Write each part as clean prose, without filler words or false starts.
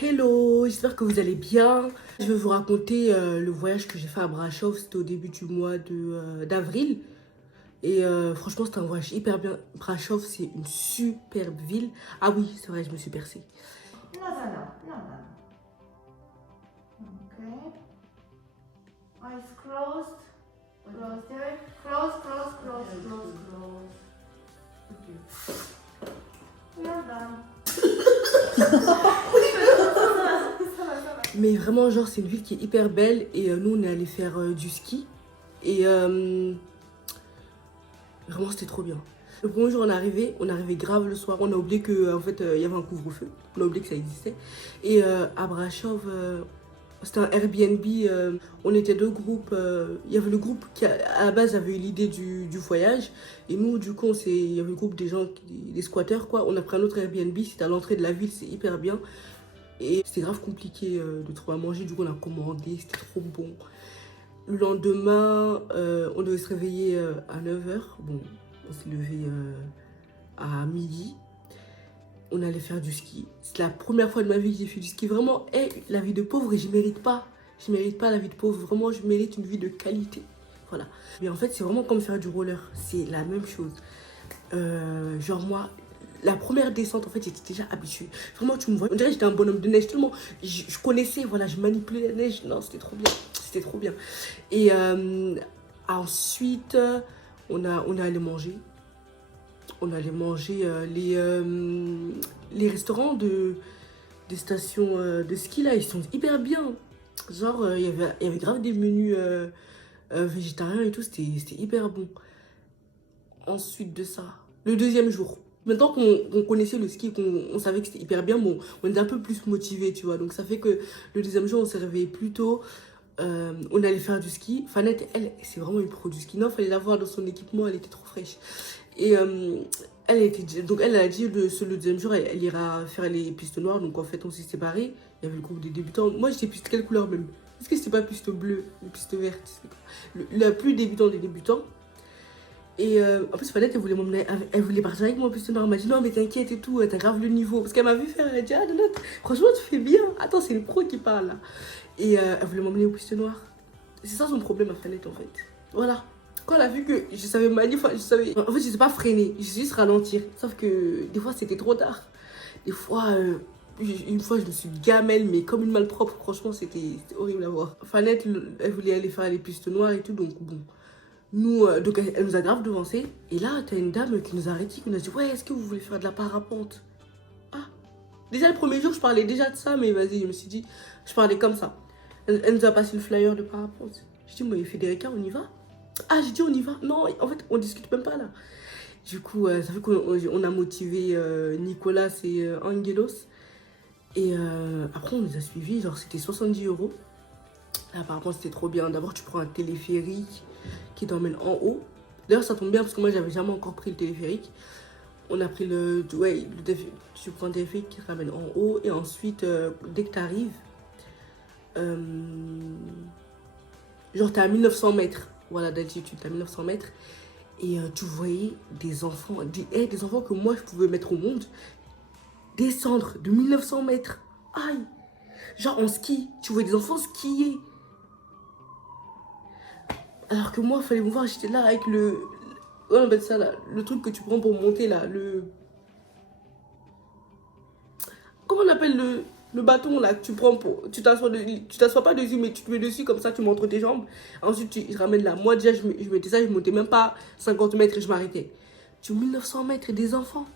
Hello, j'espère que vous allez bien. Je vais vous raconter le voyage que j'ai fait à Brasov. C'était au début du mois d'avril. Et franchement, c'était un voyage hyper bien. Brasov, c'est une superbe ville. Ah oui, c'est vrai, je me suis percée. No, no, no, no, no. Okay. Eyes closed. Close there. Close, close, close, close, close. You're done. Mais vraiment, genre, c'est une ville qui est hyper belle. Et nous, on est allé faire du ski. Et vraiment, c'était trop bien. Le premier jour, on est arrivé grave le soir. On a oublié que, en fait, il y avait un couvre-feu. On a oublié que ça existait. Et à Brasov, c'était un Airbnb. On était deux groupes. Il y avait le groupe qui, à la base, avait eu l'idée du voyage. Et nous, du coup, il y avait le groupe des gens, des squatteurs, quoi. On a pris un autre Airbnb. C'était à l'entrée de la ville. C'est hyper bien. Et c'était grave compliqué de trouver à manger. Du coup, on a commandé. C'était trop bon. Le lendemain, on devait se réveiller à 9h. Bon, on s'est levé à midi. On allait faire du ski. C'est la première fois de ma vie que j'ai fait du ski. Vraiment, la vie de pauvre, et je mérite pas. Je mérite pas la vie de pauvre. Vraiment, je mérite une vie de qualité. Voilà. Mais en fait, c'est vraiment comme faire du roller. C'est la même chose. Genre moi, la première descente, en fait, j'étais déjà habituée. Vraiment, tu me vois, on dirait que j'étais un bonhomme de neige. Tellement, je connaissais, voilà, je manipulais la neige. Non, c'était trop bien. C'était trop bien. Et ensuite, on est allé manger. On allait manger les restaurants des stations de ski, là, ils sont hyper bien. Genre, il y avait grave des menus végétariens et tout, c'était hyper bon. Ensuite de ça, le deuxième jour, maintenant qu'on connaissait le ski, qu'on savait que c'était hyper bien, bon, on était un peu plus motivés, tu vois. Donc ça fait que le deuxième jour, on s'est réveillé plus tôt. On allait faire du ski. Fanette, elle, c'est vraiment une pro du ski. Non, fallait la voir dans son équipement, elle était trop fraîche. Et donc elle a dit le deuxième jour, elle ira faire les pistes noires. Donc en fait, on s'est séparés. Il y avait le groupe des débutants. Moi, j'étais piste quelle couleur même? Est-ce que c'était pas piste bleue ou piste verte? La plus débutante des débutants. Et en plus, Fanette, elle voulait m'emmener, elle voulait partir avec moi en piste noire. Elle m'a dit non, mais t'inquiète et tout, t'as grave le niveau. Parce qu'elle m'a vu faire, elle a dit ah, non, non, franchement, tu fais bien. Attends, c'est le pro qui parle là. Et elle voulait m'emmener aux pistes noires. C'est ça son problème à Fanette en fait. Voilà. Quand elle a vu que je savais manier, enfin, je savais. En fait, je sais pas freiner, je sais juste ralentir. Sauf que des fois, c'était trop tard. Des fois, une fois, je me suis gamelle, mais comme une malpropre. Franchement, c'était horrible à voir. Fanette, elle voulait aller faire les pistes noires et tout, donc bon. Nous, donc elle nous a grave devancé. Et là, t'as une dame qui nous a arrêté, qui nous a dit ouais, est-ce que vous voulez faire de la parapente? Ah. Déjà, le premier jour, je parlais déjà de ça, mais vas-y, je me suis dit, je parlais comme ça. Elle nous a passé le flyer de parapente. Je dis, mais Federica, on y va? Ah, j'ai dit, on y va? Non, en fait, on discute même pas là. Du coup, ça fait qu'on a motivé Nicolas et Angelos. Et après, on les a suivis. Genre, c'était 70 €. Là, apparemment, c'était trop bien. D'abord, tu prends un téléphérique qui t'emmène en haut. D'ailleurs, ça tombe bien parce que moi, j'avais jamais encore pris le téléphérique. On a pris tu prends un téléphérique qui te ramène en haut. Et ensuite, dès que tu arrives, genre, t'es à 1900 mètres. Voilà, d'altitude, t'es à 1900 mètres. Et tu voyais des enfants, des enfants que moi, je pouvais mettre au monde, descendre de 1900 mètres. Aïe! Genre, en ski, tu vois des enfants skier. Alors que moi, il fallait me voir, j'étais là avec on appelle ça là, le truc que tu prends pour monter là, comment on appelle le bâton là que tu prends pour. Tu t'assois pas dessus, mais tu te mets dessus comme ça, tu montres tes jambes. Ensuite, tu ramènes là. Moi, déjà, je mettais ça, je montais même pas 50 mètres et je m'arrêtais. Tu 1900 mètres et des enfants.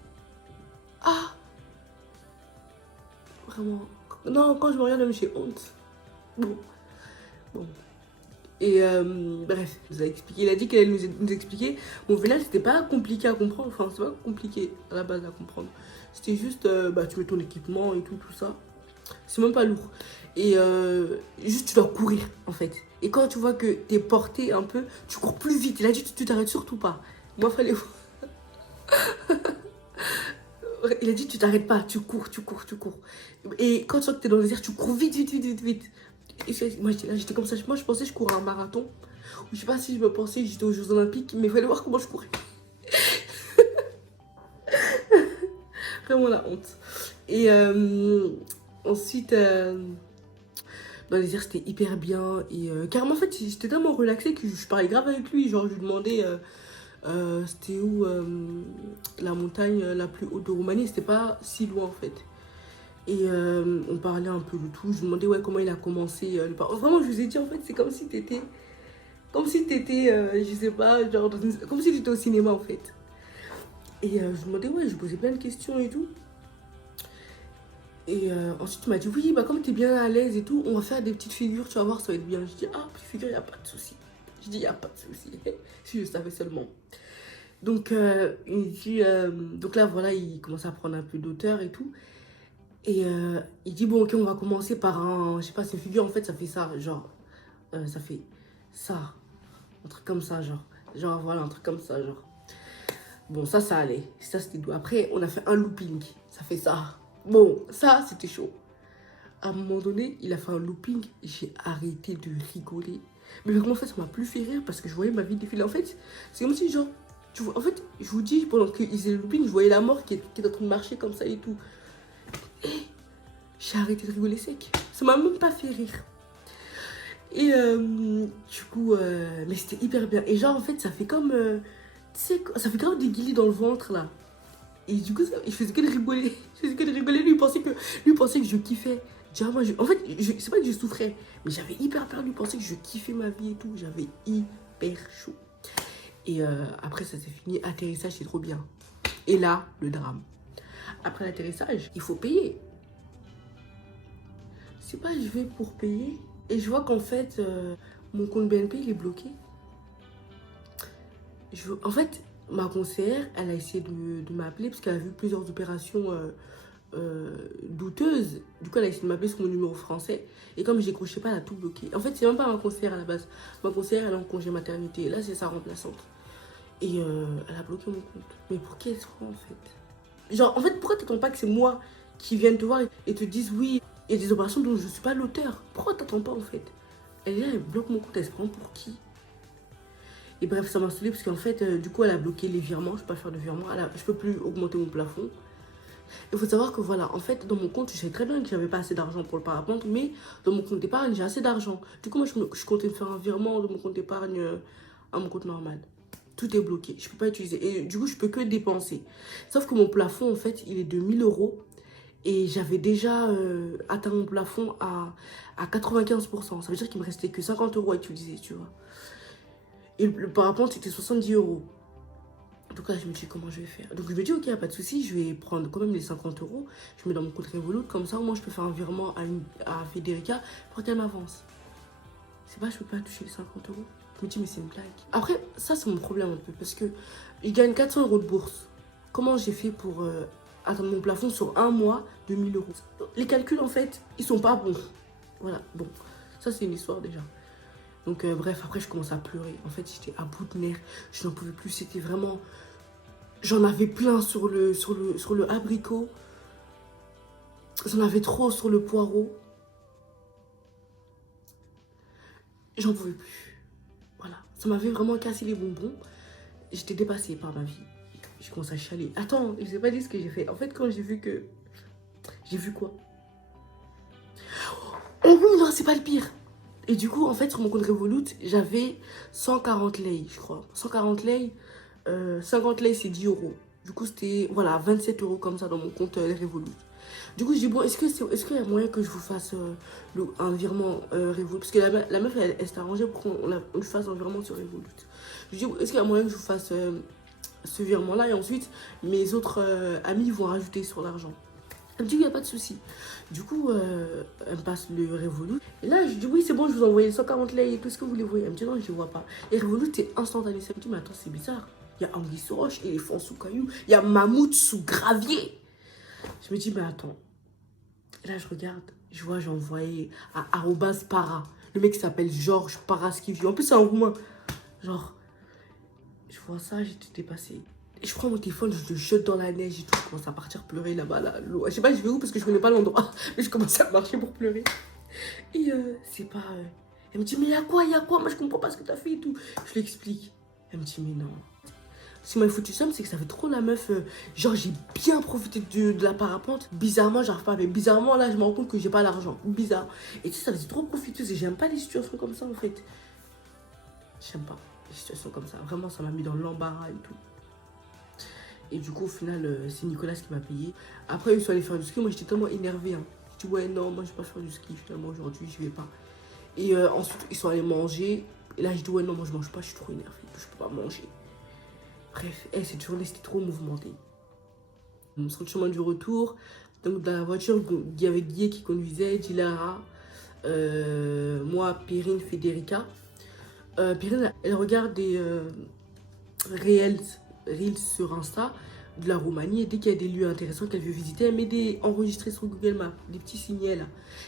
Ah! Vraiment. Non, quand je me regarde, même j'ai honte. Bon. Bon. Et bref, je vous ai expliqué. Il a dit qu'elle allait nous expliquer. Bon, au final, c'était pas compliqué à comprendre. Enfin, c'est pas compliqué à la base à comprendre. C'était juste, bah, tu mets ton équipement et tout ça. C'est même pas lourd. Et juste, tu dois courir, en fait. Et quand tu vois que t'es porté un peu, tu cours plus vite. Il a dit, tu t'arrêtes surtout pas. Moi, fallait... Il a dit, tu t'arrêtes pas. Tu cours, tu cours, tu cours. Et quand tu vois que t'es dans les airs, tu cours vite, vite, vite, vite, vite. Et moi, j'étais là, j'étais comme ça. Moi, je pensais que je courais un marathon. Je sais pas si je me pensais que j'étais aux Jeux Olympiques, mais il fallait voir comment je courais. Vraiment la honte. Et Ensuite, dans les airs, c'était hyper bien. Et carrément, en fait, j'étais tellement relaxée que je parlais grave avec lui. Genre, je lui demandais c'était où la montagne la plus haute de Roumanie. C'était pas si loin, en fait. Et on parlait un peu de tout. Je lui demandais ouais, comment il a commencé. Vraiment, je vous ai dit, en fait, c'est comme si t'étais. Comme si t'étais, je sais pas, genre, comme si t'étais au cinéma, en fait. Et je lui demandais, ouais, je lui posais plein de questions et tout. Et ensuite, il m'a dit, oui, bah comme t'es bien à l'aise et tout, on va faire des petites figures, tu vas voir, ça va être bien. Je dis, ah, petites figures, il n'y a pas de souci. Je dis, il n'y a pas de souci. Si je savais seulement. Donc, il dit, donc là, voilà, il commence à prendre un peu d'auteur et tout. Et il dit, bon, ok, on va commencer par un, je sais pas, ces figures, en fait, ça fait ça, genre, ça fait ça, un truc comme ça, genre. Genre, voilà, un truc comme ça, genre. Bon, ça allait. Ça, c'était doux. Après, on a fait un looping. Ça fait ça. Bon, ça, c'était chaud. À un moment donné, il a fait un looping. J'ai arrêté de rigoler. Mais vraiment, en fait, ça m'a plus fait rire parce que je voyais ma vie défiler. En fait, c'est comme si, genre, tu vois, en fait, je vous dis, pendant qu'ils faisaient le looping, je voyais la mort qui est en train de marcher comme ça et tout. Et j'ai arrêté de rigoler sec. Ça m'a même pas fait rire. Et du coup, mais c'était hyper bien. Et genre, en fait, ça fait comme, tu sais, ça fait grave des guillis dans le ventre, là. Et du coup, je faisais que de rigoler. Je faisais que de rigoler. Lui, il pensait que je kiffais. Genre, moi, en fait, c'est pas que je souffrais, mais j'avais hyper peur. Lui, il pensait que je kiffais ma vie et tout. J'avais hyper chaud. Et après, ça s'est fini. Atterrissage, c'est trop bien. Et là, le drame. Après l'atterrissage, il faut payer. C'est pas, je vais pour payer. Et je vois qu'en fait, mon compte BNP, il est bloqué. En fait, ma conseillère, elle a essayé de m'appeler parce qu'elle a vu plusieurs opérations douteuses. Du coup, elle a essayé de m'appeler sur mon numéro français. Et comme je décrochais pas, elle a tout bloqué. En fait, c'est même pas ma conseillère à la base. Ma conseillère, elle est en congé maternité. Là, c'est sa remplaçante. Et elle a bloqué mon compte. Mais pour qui elle se prend, en fait? Genre, en fait, pourquoi t'attends pas que c'est moi qui vienne te voir et te dise oui, il y a des opérations dont je suis pas l'auteur? Pourquoi t'attends pas, en fait? Elle est là, elle bloque mon compte. Elle se prend pour qui? Et bref, ça m'a saoulé parce qu'en fait, du coup, elle a bloqué les virements. Je peux pas faire de virements. Je peux plus augmenter mon plafond. Il faut savoir que voilà, en fait, dans mon compte, je savais très bien que j'avais pas assez d'argent pour le parapente, mais dans mon compte d'épargne, j'ai assez d'argent. Du coup, moi, je comptais faire un virement de mon compte d'épargne à mon compte normal. Tout est bloqué. Je peux pas utiliser. Et du coup, je peux que dépenser. Sauf que mon plafond, en fait, il est de 1000 euros. Et j'avais déjà atteint mon plafond à 95%. Ça veut dire qu'il me restait que 50 euros à utiliser, tu vois. Et le parapente, c'était 70 euros. Donc là, je me dis comment je vais faire. Donc je me dis, ok, pas de souci, je vais prendre quand même les 50 euros. Je mets dans mon compte Revolut, comme ça, au moins, je peux faire un virement à Federica pour qu'elle m'avance. C'est pas, je peux pas toucher les 50 euros. Je me dis, mais c'est une blague. Après, ça, c'est mon problème un peu, parce que je gagne 400 euros de bourse. Comment j'ai fait pour atteindre mon plafond sur un mois de 1000 euros? Les calculs, en fait, ils sont pas bons. Voilà, bon, ça, c'est une histoire déjà. Donc bref, après je commence à pleurer. En fait, j'étais à bout de nerfs. Je n'en pouvais plus. C'était vraiment... J'en avais plein sur le abricot. J'en avais trop sur le poireau. J'en pouvais plus. Voilà. Ça m'avait vraiment cassé les bonbons. J'étais dépassée par ma vie. J'ai commencé à chialer. Attends, je ne sais pas dit ce que j'ai fait. En fait, quand j'ai vu que... J'ai vu quoi? Oh oui, non, c'est pas le pire. Et du coup, en fait, sur mon compte Revolut, j'avais 140 lei, je crois. 140 lei, 50 lei, c'est 10 euros. Du coup, c'était, voilà, 27 euros comme ça dans mon compte Revolut. Du coup, je dis, bon, est-ce qu'il y a moyen que je vous fasse un virement Revolut? Parce que la meuf, elle s'est arrangée pour qu'on lui fasse un virement sur Revolut. Je dis, est-ce qu'il y a moyen que je vous fasse ce virement-là? Et ensuite, mes autres amis vont rajouter sur l'argent. Elle me dit, il n'y a pas de souci. Du coup, elle me passe le Revolut. Et là, je dis, oui, c'est bon, je vous envoie les 140 lei et tout ce que vous voulez voir. Elle me dit, non, je ne vois pas. Et Revolut, c'est instantané. Ça me dit, mais attends, c'est bizarre. Il y a anguille sous roche, éléphant sous caillou, il y a mammouth sous gravier. Je me dis, mais attends. Et là, je regarde, je vois, j'ai envoyé à @para. Le mec s'appelle Georges Paraschivio. En plus, c'est un roumain. Genre, je vois ça, j'étais dépassée. Et je prends mon téléphone, je le jette dans la neige et tout. Je commence à partir pleurer là-bas, là. Je sais pas, je vais où parce que je connais pas l'endroit. Mais je commence à marcher pour pleurer. Et c'est pas... Elle me dit, mais il y a quoi? Moi, je comprends pas ce que t'as fait et tout. Je lui explique. Elle me dit, mais non. Ce qui m'a foutu somme, c'est que ça fait trop la meuf. Genre, j'ai bien profité de la parapente. Bizarrement, j'arrive pas. Mais bizarrement, là, je me rends compte que j'ai pas l'argent. Bizarre. Et tu sais, ça faisait trop profiteuse. Et j'aime pas les situations comme ça, en fait. J'aime pas les situations comme ça. Vraiment, ça m'a mis dans l'embarras et tout. Et du coup, au final, c'est Nicolas qui m'a payé. Après, ils sont allés faire du ski. Moi, j'étais tellement énervée. Hein. Je dis, ouais, non, moi, je vais pas faire du ski. Finalement, aujourd'hui, je vais pas. Et ensuite, ils sont allés manger. Et là, je dis, ouais, non, moi, je mange pas. Je suis trop énervée. Je peux pas manger. Bref, cette journée, c'était trop mouvementé. Sur le chemin du retour, donc dans la voiture, il y avait Guy qui conduisait, Dilara, moi, Perrine, Federica. Perrine, elle regarde des reels sur Insta de la Roumanie. Et dès qu'il y a des lieux intéressants qu'elle veut visiter, elle met des enregistrés sur Google Maps, des petits signets là.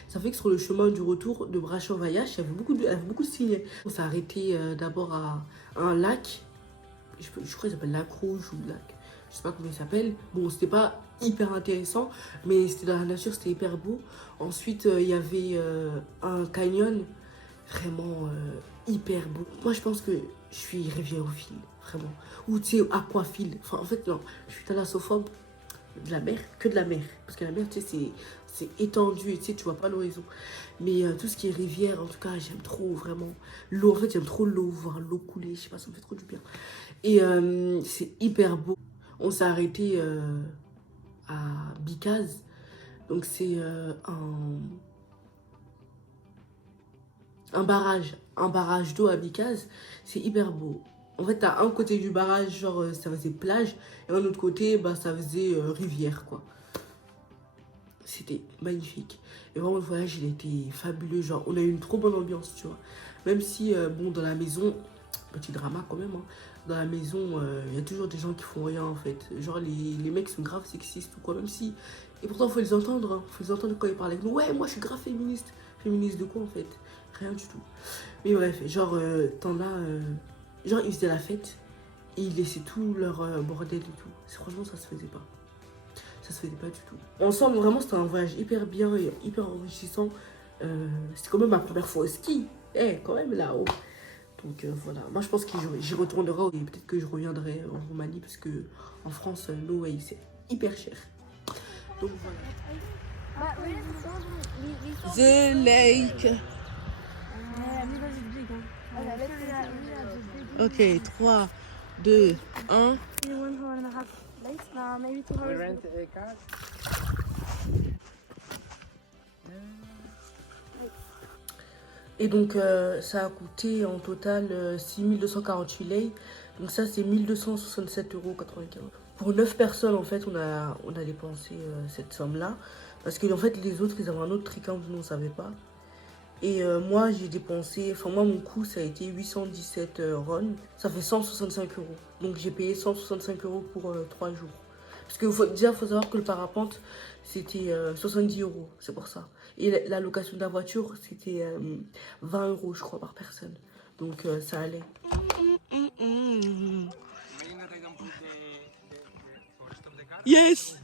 Ça fait que sur le chemin du retour de Brasov-Vayache, il y avait beaucoup de signets. On s'est arrêté d'abord à un lac. Je crois qu'il s'appelle Lac Rouge ou Lac, je sais pas comment il s'appelle. Bon, c'était pas hyper intéressant, mais c'était dans la nature, c'était hyper beau. Ensuite, il y avait un canyon vraiment hyper beau. Moi, je pense que je suis riviérophile, vraiment. Ou tu sais, aquaphile. Enfin, en fait, non, je suis thalassophobe de la mer, que de la mer. Parce que la mer, tu sais, c'est étendu et tu sais, tu vois pas l'horizon. Mais tout ce qui est rivière, en tout cas, j'aime trop, vraiment. L'eau, en fait, j'aime trop l'eau, voir l'eau couler, je sais pas, ça me fait trop du bien. Et c'est hyper beau. On s'est arrêté à Bicaz. Donc c'est un barrage d'eau à Bicaz. C'est hyper beau. En fait, à un côté du barrage, genre, ça faisait plage. Et à l'autre côté, bah, ça faisait rivière, quoi. C'était magnifique. Et vraiment, le voyage, il a été fabuleux. Genre, on a eu une trop bonne ambiance, tu vois. Même si, bon, dans la maison, petit drama quand même, hein. Dans la maison, il y a toujours des gens qui font rien, en fait. Genre, les mecs sont grave sexistes ou quoi, même si... Et pourtant, il faut les entendre, hein. Faut les entendre quand ils parlent avec nous. Ouais, moi, je suis grave féministe. Féministe de quoi, en fait? Rien du tout. Mais bref, genre, t'en as... genre, ils faisaient la fête et ils laissaient tout leur bordel et tout. Franchement, ça se faisait pas. Ça se faisait pas du tout. Ensemble, vraiment, c'était un voyage hyper bien et hyper enrichissant. C'était quand même ma première fois au ski. Quand même, là-haut. Donc voilà, moi je pense que j'y retournerai et peut-être que je reviendrai en Roumanie parce que en France, no way, c'est hyper cher. Donc voilà. The lake. Ok, 3, 2, 1. Et donc ça a coûté en total 6248 lei. Donc ça c'est 1267,95 €. Pour 9 personnes en fait on a dépensé cette somme là. Parce que en fait les autres ils avaient un autre tricamp que nous on savait pas. Et moi j'ai dépensé, enfin moi mon coût ça a été 817 RON. Ça fait 165 €. Donc j'ai payé 165 € pour 3 jours. Parce que déjà il faut savoir que le parapente c'était 70 €, c'est pour ça. Et la location de la voiture, c'était 20 € je crois par personne. Donc ça allait. Yes.